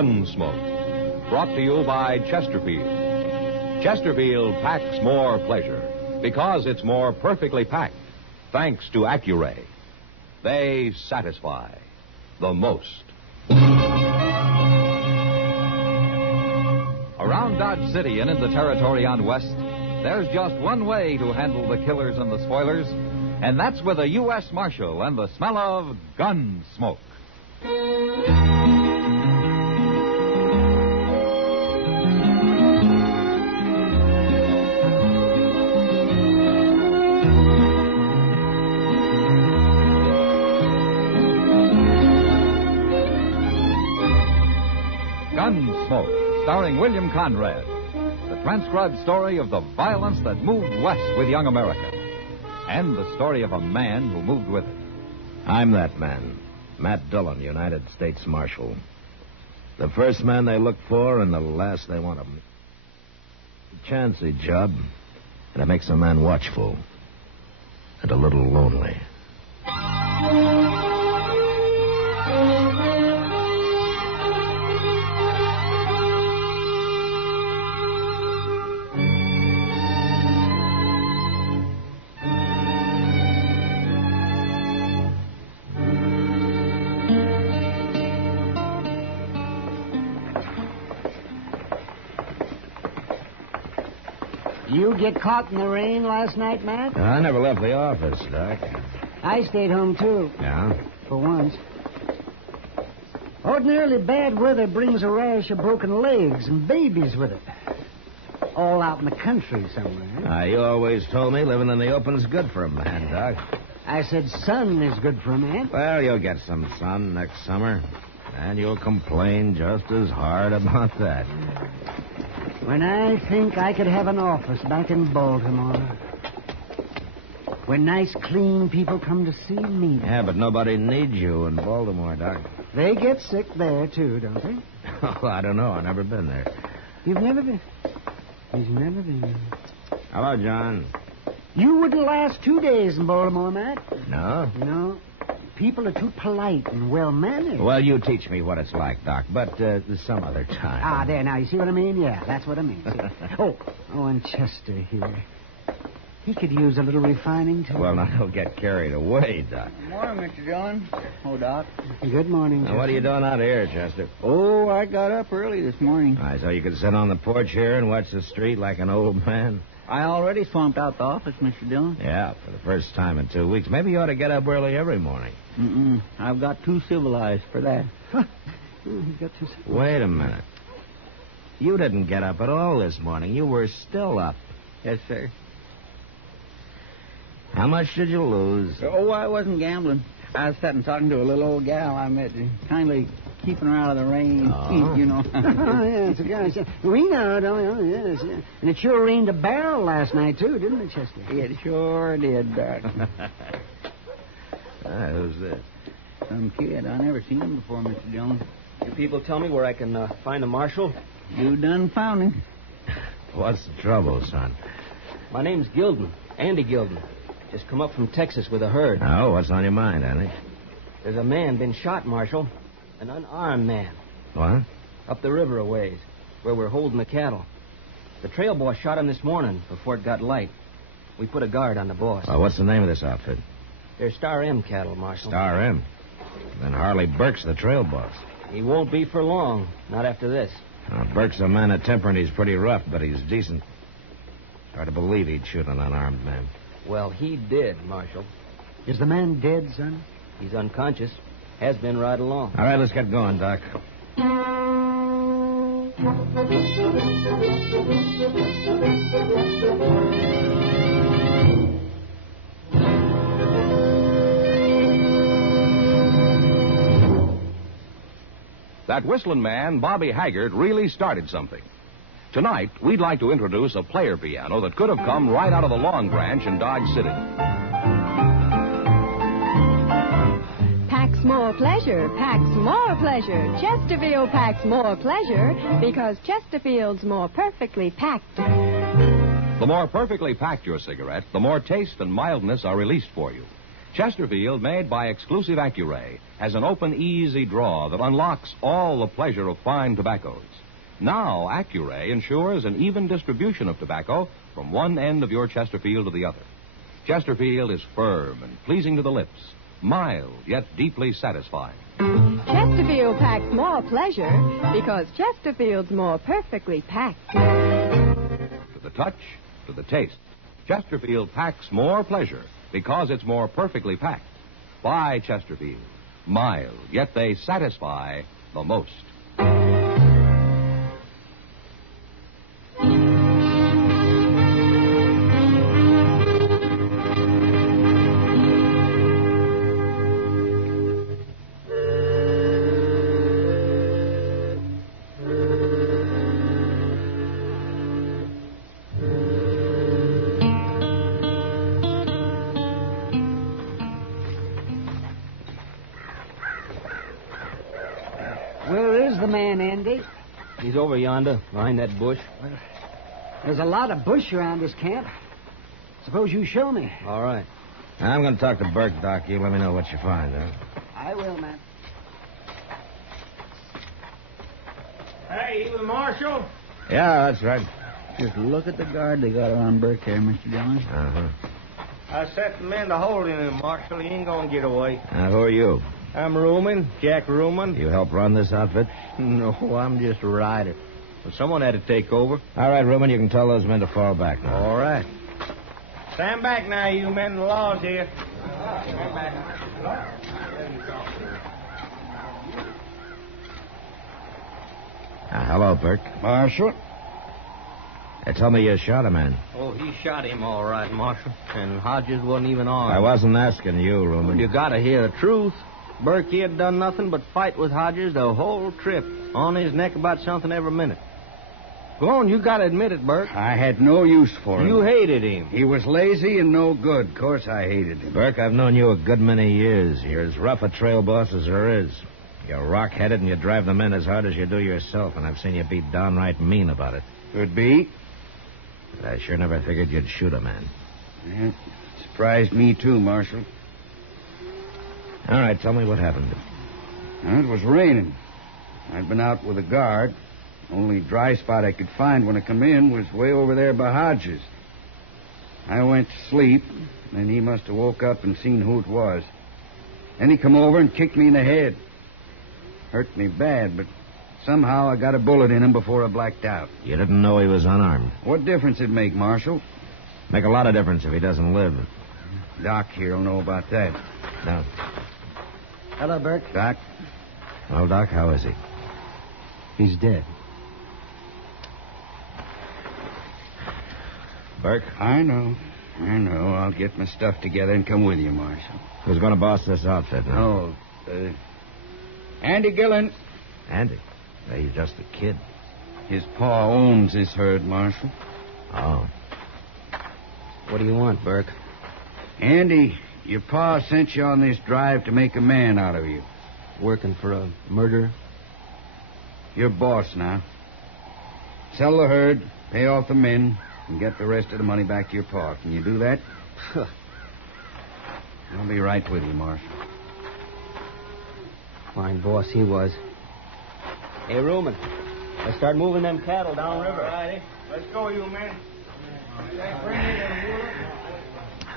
Gunsmoke, brought to you by Chesterfield. Chesterfield packs more pleasure because it's more perfectly packed, thanks to Accuray. They satisfy the most. Around Dodge City and in the territory on West, there's just one way to handle the killers and the spoilers, and that's with a U.S. Marshal and the smell of Gunsmoke. Gunsmoke, starring William Conrad. The transcribed story of the violence that moved west with young America. And the story of a man who moved with it. I'm that man, Matt Dillon, United States Marshal. The first man they look for and the last they want to meet. A chancy job, and it makes a man watchful and a little lonely. You get caught in the rain last night, Matt? I never left the office, Doc. I stayed home, too. Yeah? For once. Ordinarily, bad weather brings a rash of broken legs and babies with it. All out in the country somewhere. You always told me living in the open's good for a man, Doc. I said sun is good for a man. Well, you'll get some sun next summer, and you'll complain just as hard about that. When I think I could have an office back in Baltimore. When nice, clean people come to see me. Yeah, but nobody needs you in Baltimore, Doc. They get sick there, too, don't they? Oh, I don't know. I've never been there. You've never been? He's never been. Hello, John. You wouldn't last 2 days in Baltimore, Matt. No? No. People are too polite and well-mannered. Well, you teach me what it's like, Doc, but some other time. Ah, there, now, you see what I mean? Yeah, that's what I mean. Oh, and Chester here. He could use a little refining, too. Well, now, he'll get carried away, Doc. Good morning, Mr. Dillon. Oh, Doc. Good morning, Now, what are you doing out here, Chester? Oh, I got up early this morning. So you could sit on the porch here and watch the street like an old man? I already swamped out the office, Mr. Dillon. Yeah, for the first time in 2 weeks. Maybe you ought to get up early every morning. I've got too civilized for that. Wait a minute. You didn't get up at all this morning. You were still up. Yes, sir. How much did you lose? Oh, I wasn't gambling. I was sitting talking to a little old gal I met, kindly keeping her out of the rain, you know. Oh, yeah, it's a guy. We know, don't we? Oh, yes, yeah. And it sure rained a barrel last night, too, didn't it, Chester? It sure did, Doc. Who's this? Some kid. I never seen him before, Mr. Dillon. You people tell me where I can find a marshal? You done found him. What's the trouble, son? My name's Gilden, Andy Gilden. Just come up from Texas with a herd. Oh, what's on your mind, Andy? There's a man been shot, Marshal. An unarmed man. What? Up the river a ways, where we're holding the cattle. The trail boss shot him this morning before it got light. We put a guard on the boss. What's the name of this outfit? They're Star M cattle, Marshal. Star M. Then Harley Burke's the trail boss. He won't be for long, not after this. Burke's a man of temper, and he's pretty rough, but he's decent. Hard to believe he'd shoot an unarmed man. Well, he did, Marshal. Is the man dead, son? He's unconscious. Has been right along. All right, let's get going, Doc. That whistling man, Bobby Haggart, really started something. Tonight, we'd like to introduce a player piano that could have come right out of the Long Branch in Dodge City. Packs more pleasure, packs more pleasure. Chesterfield packs more pleasure because Chesterfield's more perfectly packed. The more perfectly packed your cigarette, the more taste and mildness are released for you. Chesterfield, made by exclusive Accuray, has an open, easy draw that unlocks all the pleasure of fine tobaccos. Now, Accuray ensures an even distribution of tobacco from one end of your Chesterfield to the other. Chesterfield is firm and pleasing to the lips, mild yet deeply satisfying. Chesterfield packs more pleasure because Chesterfield's more perfectly packed. To the touch, to the taste, Chesterfield packs more pleasure because it's more perfectly packed. Buy Chesterfield. Mild, yet they satisfy the most. Where is the man, Andy? He's over yonder, behind that bush. There's a lot of bush around this camp. Suppose you show me. All right. I'm going to talk to Burke, Doc. You let me know what you find, huh? I will, Matt. Hey, you the marshal? Yeah, that's right. Just look at the guard they got around Burke here, Mr. Dillon. Uh-huh. I set the men to holding him, Marshal. He ain't gonna get away. Now, who are you? I'm Ruman, Jack Ruman. You help run this outfit? No, I'm just a rider. But someone had to take over. All right, Ruben, you can tell those men to fall back now. All right. Stand back now, you men. The law's here. Stand back. Hello, Burke. Marshal? They told me you shot a man. Oh, he shot him all right, Marshal. And Hodges wasn't even armed. I wasn't asking you, Ruben. You gotta hear the truth. Burke, he had done nothing but fight with Hodges the whole trip. On his neck about something every minute. Go on, you gotta admit it, Burke. I had no use for him. You hated him. He was lazy and no good. Of course I hated him. Burke, I've known you a good many years. You're as rough a trail boss as there is. You're rock-headed and you drive the men as hard as you do yourself, and I've seen you be downright mean about it. Could be. But I sure never figured you'd shoot a man. Yeah, surprised me too, Marshal. All right, tell me what happened. It was raining. I'd been out with a guard. Only dry spot I could find when I come in was way over there by Hodges. I went to sleep, and he must have woke up and seen who it was. Then he come over and kicked me in the head. Hurt me bad, but somehow I got a bullet in him before I blacked out. You didn't know he was unarmed. What difference it make, Marshal? Make a lot of difference if he doesn't live. Doc here will know about that. No. Hello, Burke. Doc? Well, Doc, how is he? He's dead. Burke? I know. I'll get my stuff together and come with you, Marshal. Who's going to boss this outfit now? Oh, Andy Gillen. Andy. He's just a kid. His pa owns this herd, Marshal. Oh. What do you want, Burke? Andy, your pa sent you on this drive to make a man out of you. Working for a murderer? You're boss now. Sell the herd, pay off the men, and get the rest of the money back to your pa. Can you do that? I'll be right with you, Marshal. Fine boss he was. Hey, Ruman, let's start moving them cattle downriver. All righty. Let's go, you men.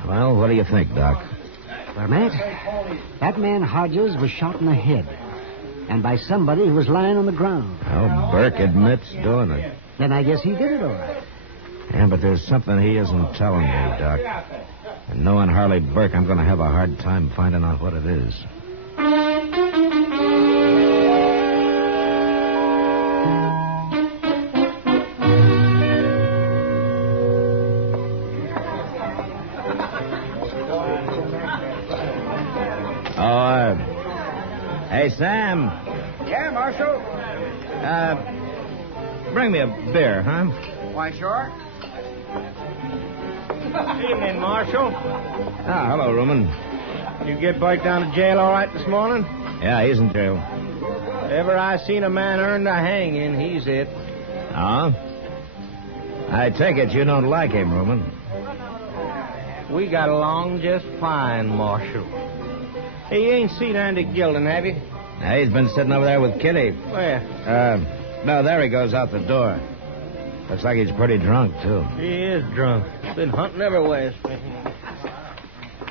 Well, what do you think, Doc? Well, Matt, that man Hodges was shot in the head. And by somebody who was lying on the ground. Well, Burke admits doing it. Then I guess he did it all right. Yeah, but there's something he isn't telling me, Doc. And knowing Harley Burke, I'm going to have a hard time finding out what it is. Hey, Sam. Yeah, Marshal. Bring me a beer, huh? Why, sure. Evening, Marshal. Ah, hello, Ruman. You get Burke down to jail all right this morning? Yeah, he's in jail. Ever I seen a man earn the hanging, he's it. Huh? I take it you don't like him, Ruman. We got along just fine, Marshal. Hey, you ain't seen Andy Gilden, have you? Now, he's been sitting over there with Kitty. Where? No, there he goes out the door. Looks like he's pretty drunk, too. He is drunk. Been hunting everywhere.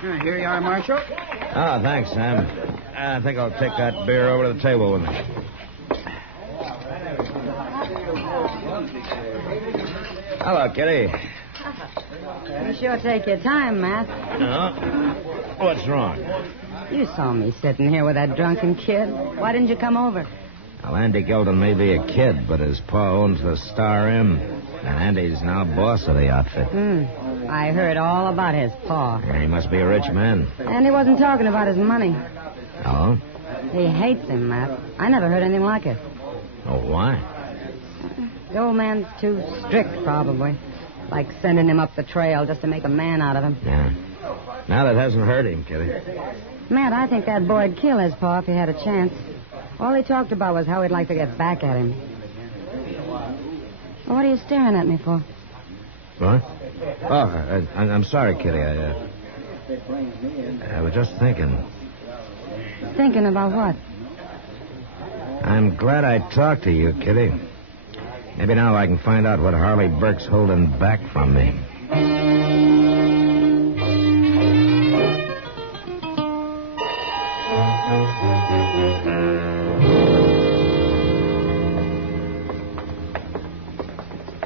Here you are, Marshal. Oh, thanks, Sam. I think I'll take that beer over to the table with me. Hello, Kitty. You sure take your time, Matt. What's wrong? You saw me sitting here with that drunken kid. Why didn't you come over? Well, Andy Gilden may be a kid, but his pa owns the Star Inn. And Andy's now boss of the outfit. I heard all about his paw. Yeah, he must be a rich man. And he wasn't talking about his money. Oh? He hates him, Matt. I never heard anything like it. Oh, why? The old man's too strict, probably. Like sending him up the trail just to make a man out of him. Yeah. Now that hasn't hurt him, Kitty. Matt, I think that boy'd kill his pa if he had a chance. All he talked about was how he'd like to get back at him. Well, what are you staring at me for? What? Oh, I'm sorry, Kitty. I was just thinking. Thinking about what? I'm glad I talked to you, Kitty. Maybe now I can find out what Harley Burke's holding back from me.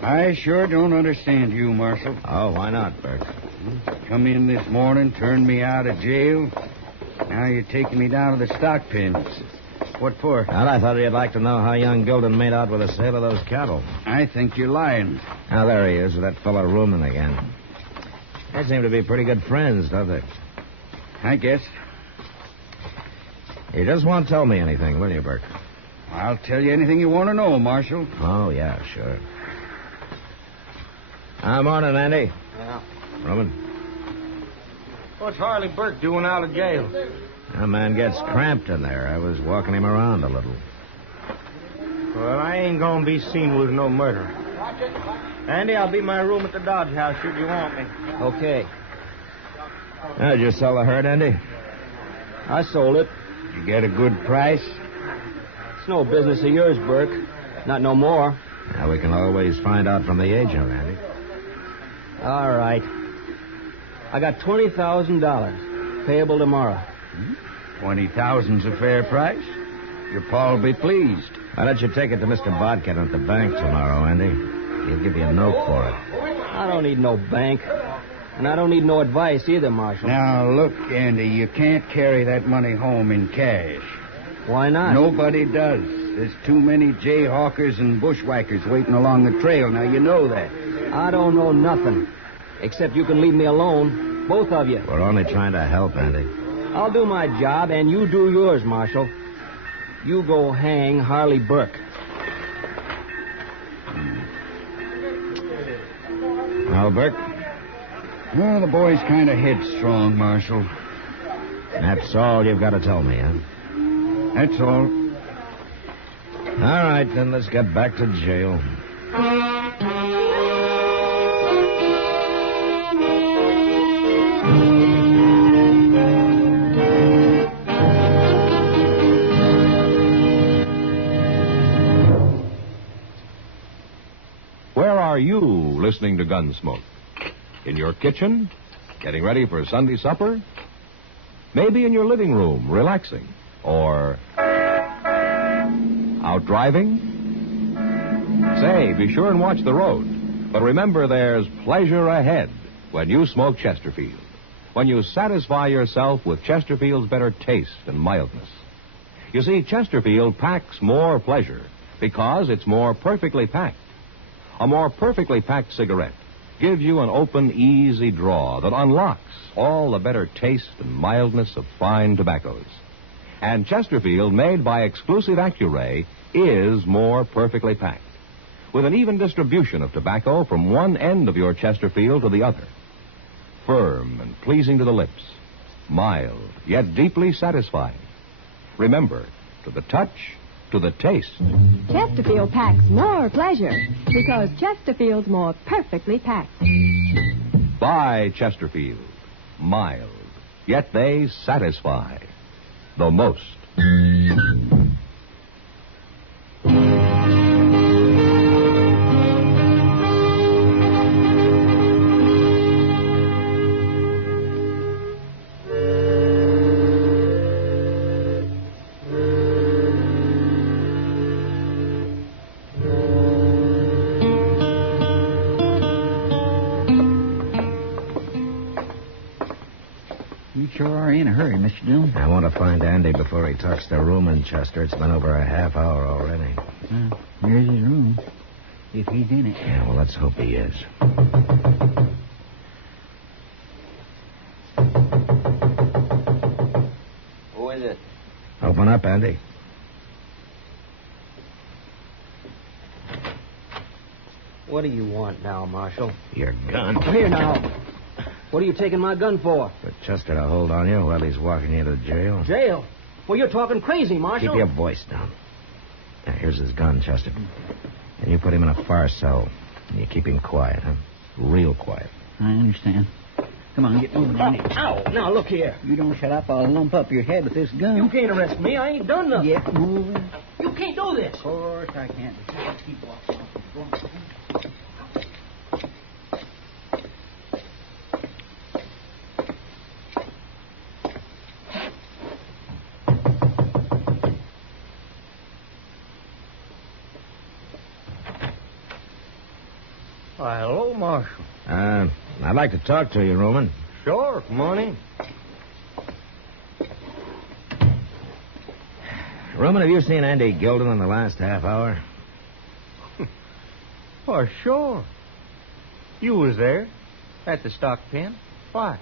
I sure don't understand you, Marshal. Oh, why not, Burke? Come in this morning, turned me out of jail. Now you're taking me down to the stock pens. What for? Well, I thought you'd like to know how young Gilden made out with the sale of those cattle. I think you're lying. Now, there he is with that fellow Ruman again. They seem to be pretty good friends, don't they? I guess. You just won't tell me anything, will you, Burke? I'll tell you anything you want to know, Marshal. Oh, yeah, sure. Morning, Andy. Yeah. Ruman. What's Harley Burke doing out of jail? That man gets cramped in there. I was walking him around a little. Well, I ain't gonna be seen with no murder. Andy, I'll be in my room at the Dodge House should you want me. Okay. Did you sell the herd, Andy? I sold it. You get a good price? It's no business of yours, Burke. Not no more. Now, we can always find out from the agent, Andy. All right. I got $20,000 payable tomorrow. 20,000's a fair price. Your pa'll be pleased. Why don't you take it to Mr. Bodkin at the bank tomorrow, Andy? He'll give you a note for it. I don't need no bank. And I don't need no advice either, Marshal. Now, look, Andy, you can't carry that money home in cash. Why not? Nobody does. There's too many jayhawkers and bushwhackers waiting along the trail. Now, you know that. I don't know nothing. Except you can leave me alone. Both of you. We're only trying to help, Andy. I'll do my job, and you do yours, Marshal. You go hang Harley Burke. Well, Burke? Well, the boy's kind of headstrong, Marshal. That's all you've got to tell me, huh? That's all. All right, then let's get back to jail. Where are you listening to Gunsmoke? In your kitchen? Getting ready for Sunday supper? Maybe in your living room, relaxing? Or out driving? Say, be sure and watch the road. But remember, there's pleasure ahead when you smoke Chesterfield. When you satisfy yourself with Chesterfield's better taste and mildness. You see, Chesterfield packs more pleasure because it's more perfectly packed. A more perfectly packed cigarette gives you an open, easy draw that unlocks all the better taste and mildness of fine tobaccos. And Chesterfield, made by exclusive Accuray, is more perfectly packed, with an even distribution of tobacco from one end of your Chesterfield to the other. Firm and pleasing to the lips, mild, yet deeply satisfying. Remember, to the touch, to the taste. Chesterfield packs more pleasure because Chesterfield's more perfectly packed. Buy Chesterfield. mild, yet they satisfy the most. You sure are in a hurry, Mr. Dillon. I want to find Andy before he talks to Ruman, Chester. It's been over a half hour already. Here's his room, if he's in it. Yeah, well, let's hope he is. Who is it? Open up, Andy. What do you want now, Marshal? Your gun. Here now. What are you taking my gun for? For Chester to hold on you while he's walking you to jail. Jail? Well, you're talking crazy, Marshal. Keep your voice down. Now, here's his gun, Chester. And you put him in a far cell. And you keep him quiet, huh? Real quiet. I understand. Come on, get moving, Andy. Ow! Now, look here. You don't shut up, I'll lump up your head with this gun. You can't arrest me. I ain't done nothing. Get moving. You can't do this. Of course I can't. Keep walking. Go on. Why, hello, Marshal. I'd like to talk to you, Ruman. Sure, come on in. Ruman, have you seen Andy Gilden in the last half hour? Why, sure. You was there at the stock pen. Why?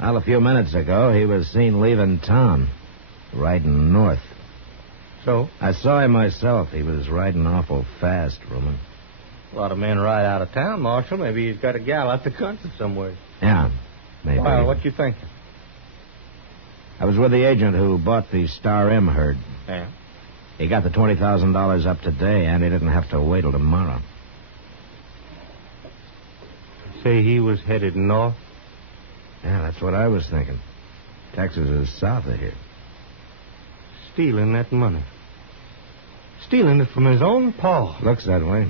Well, a few minutes ago, he was seen leaving town, riding north. So? I saw him myself. He was riding awful fast, Ruman. A lot of men ride out of town, Marshal. Maybe he's got a gal out the country somewhere. Yeah, maybe. Well, what you thinking? I was with the agent who bought the Star M herd. Yeah? He got the $20,000 up today, and he didn't have to wait till tomorrow. Say he was headed north? Yeah, that's what I was thinking. Texas is south of here. Stealing that money. Stealing it from his own pa. Looks that way.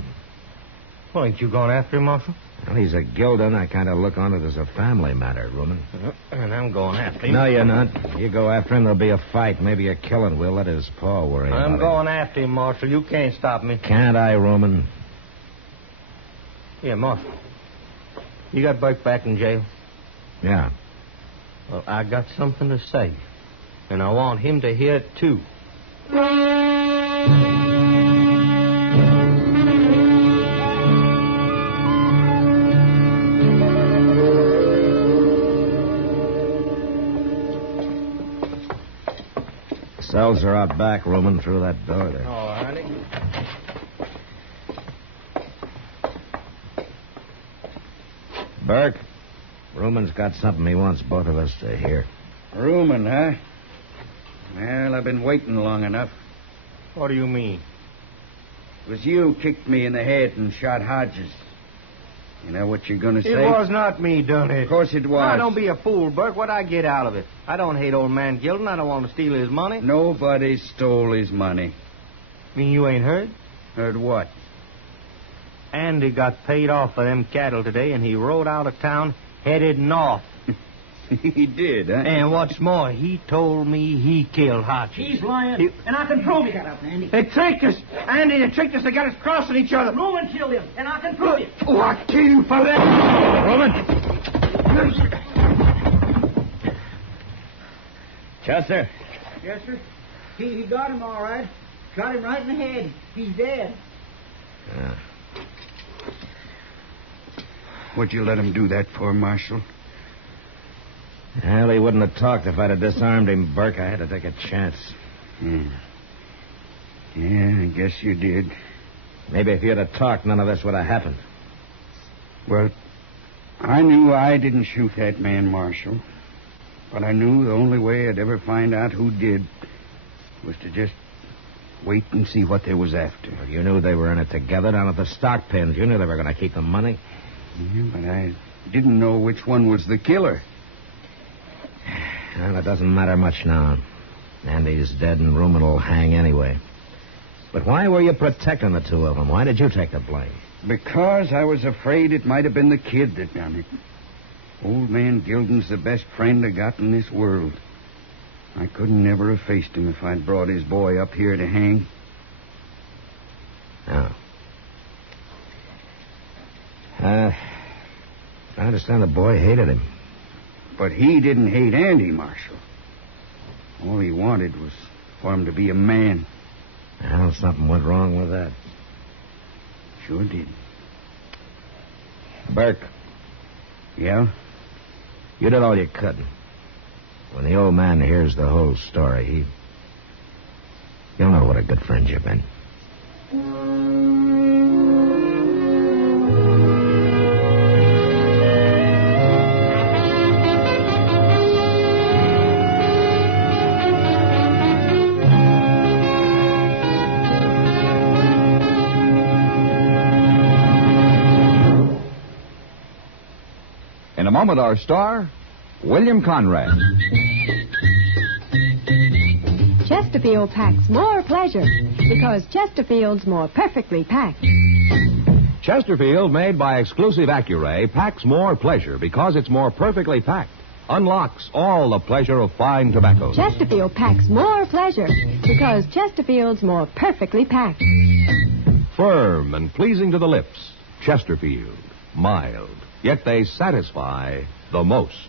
Well, ain't you gone after him, Marshal? Well, he's a Gilden. I kind of look on it as a family matter, Ruman. And I'm going after him. No, you're not. You go after him, there'll be a fight, maybe a killing. We'll let his pa worry about it. I'm going after him, Marshal. You can't stop me. Can't I, Ruman? Yeah, Marshal. You got Burke back in jail? Yeah. Well, I got something to say. And I want him to hear it, too. Cells are out back, Ruman, through that door there. Oh, honey. Burke, Ruman's got something he wants both of us to hear. Ruman, huh? Well, I've been waiting long enough. What do you mean? It was you kicked me in the head and shot Hodges. You know what you're going to say? It was not me done it. Of course it was. Now, don't be a fool, Burke. What'd I get out of it? I don't hate old man Gilden. I don't want to steal his money. Nobody stole his money. Mean you ain't heard? Heard what? Andy got paid off for them cattle today, and he rode out of town headed north. He did, huh? And what's more, he told me he killed Hodges. He's lying, and I can prove it. Shut up, Andy. They tricked us. Andy, they tricked us. They got us crossing each other. Roman killed him, and I can prove it. Oh, I kill you for that. Ruman! Chester? Yes, sir. He got him all right. Shot him right in the head. He's dead. Yeah. What'd you let him do that for, Marshal? Well, he wouldn't have talked if I'd have disarmed him, Burke. I had to take a chance. Yeah, I guess you did. Maybe if you'd have talked, none of this would have happened. Well, I knew I didn't shoot that man, Marshal. But I knew the only way I'd ever find out who did was to just wait and see what they was after. Well, you knew they were in it together down at the stock pens. You knew they were going to keep the money. Yeah, but I didn't know which one was the killer. Well, it doesn't matter much now. Andy's dead and Rumen will hang anyway. But why were you protecting the two of them? Why did you take the blame? Because I was afraid it might have been the kid that done it. Old man Gilden's the best friend I got in this world. I couldn't never have faced him if I'd brought his boy up here to hang. Oh. I understand the boy hated him. But he didn't hate Andy, Marshal. All he wanted was for him to be a man. Well, something went wrong with that. Sure did. Burke. Yeah? You did all you could. When the old man hears the whole story, he'll know what a good friend you've been. In a moment, our star, William Conrad. Chesterfield packs more pleasure because Chesterfield's more perfectly packed. Chesterfield, made by exclusive Accuray, packs more pleasure because it's more perfectly packed. Unlocks all the pleasure of fine tobaccos. Chesterfield packs more pleasure because Chesterfield's more perfectly packed. Firm and pleasing to the lips. Chesterfield. Mild. Yet they satisfy the most.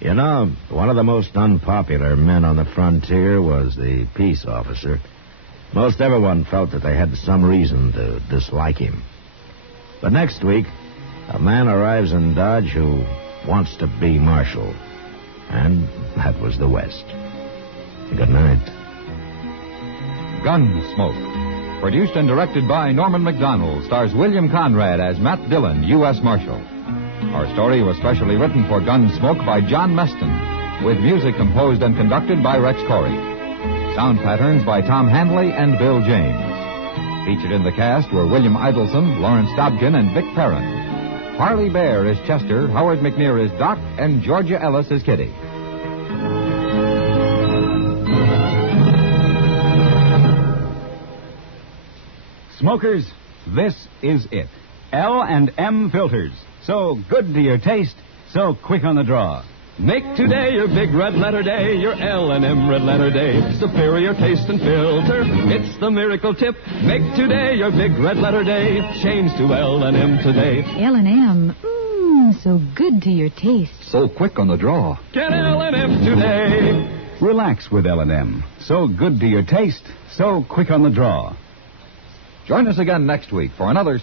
You know, one of the most unpopular men on the frontier was the peace officer. Most everyone felt that they had some reason to dislike him. But next week, a man arrives in Dodge who wants to be marshal. And that was the West. Good night. Gunsmoke. Produced and directed by Norman Macdonnell, stars William Conrad as Matt Dillon, U.S. Marshal. Our story was specially written for Gunsmoke by John Meston, with music composed and conducted by Rex Corey. Sound patterns by Tom Hanley and Bill James. Featured in the cast were William Idelson, Lawrence Dobkin, and Vic Perrin. Harley Bear is Chester, Howard McNear is Doc, and Georgia Ellis is Kitty. Smokers, this is it. L&M filters. So good to your taste, so quick on the draw. Make today your big red letter day, your L&M red letter day. Superior taste and filter, it's the miracle tip. Make today your big red letter day. Change to L&M today. L&M, so good to your taste. So quick on the draw. Get L&M today. Relax with L&M. So good to your taste, so quick on the draw. Join us again next week for another...